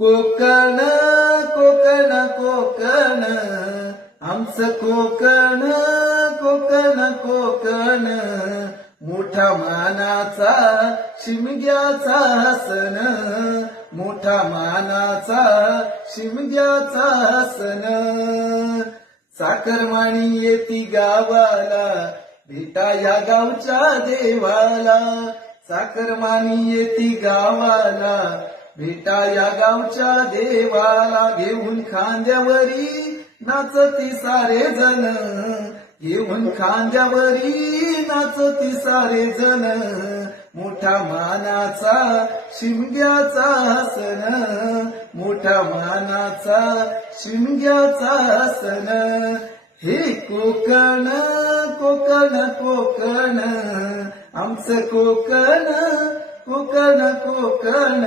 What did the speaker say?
कोकण कोकण कोकण आमचं कोकण कोकण कोकण मोठा मानाचा शिमग्याचा सण मोठा मानाचा शिमग्याचा सण चाकरमानी येती गावाला भेटा या गावच्या देवाला चाकरमानी येती गावाला भेटा या गावच्या देवाला घेऊन खांद्यावरी नाचती सारे जण घेऊन खांद्यावरी नाचती सारे जण मोठा मानाचा शिमग्याचा सण मोठा मानाचा शिमग्याचा सण हे कोकण कोकण कोकण आमचं कोकण कोकण कोकण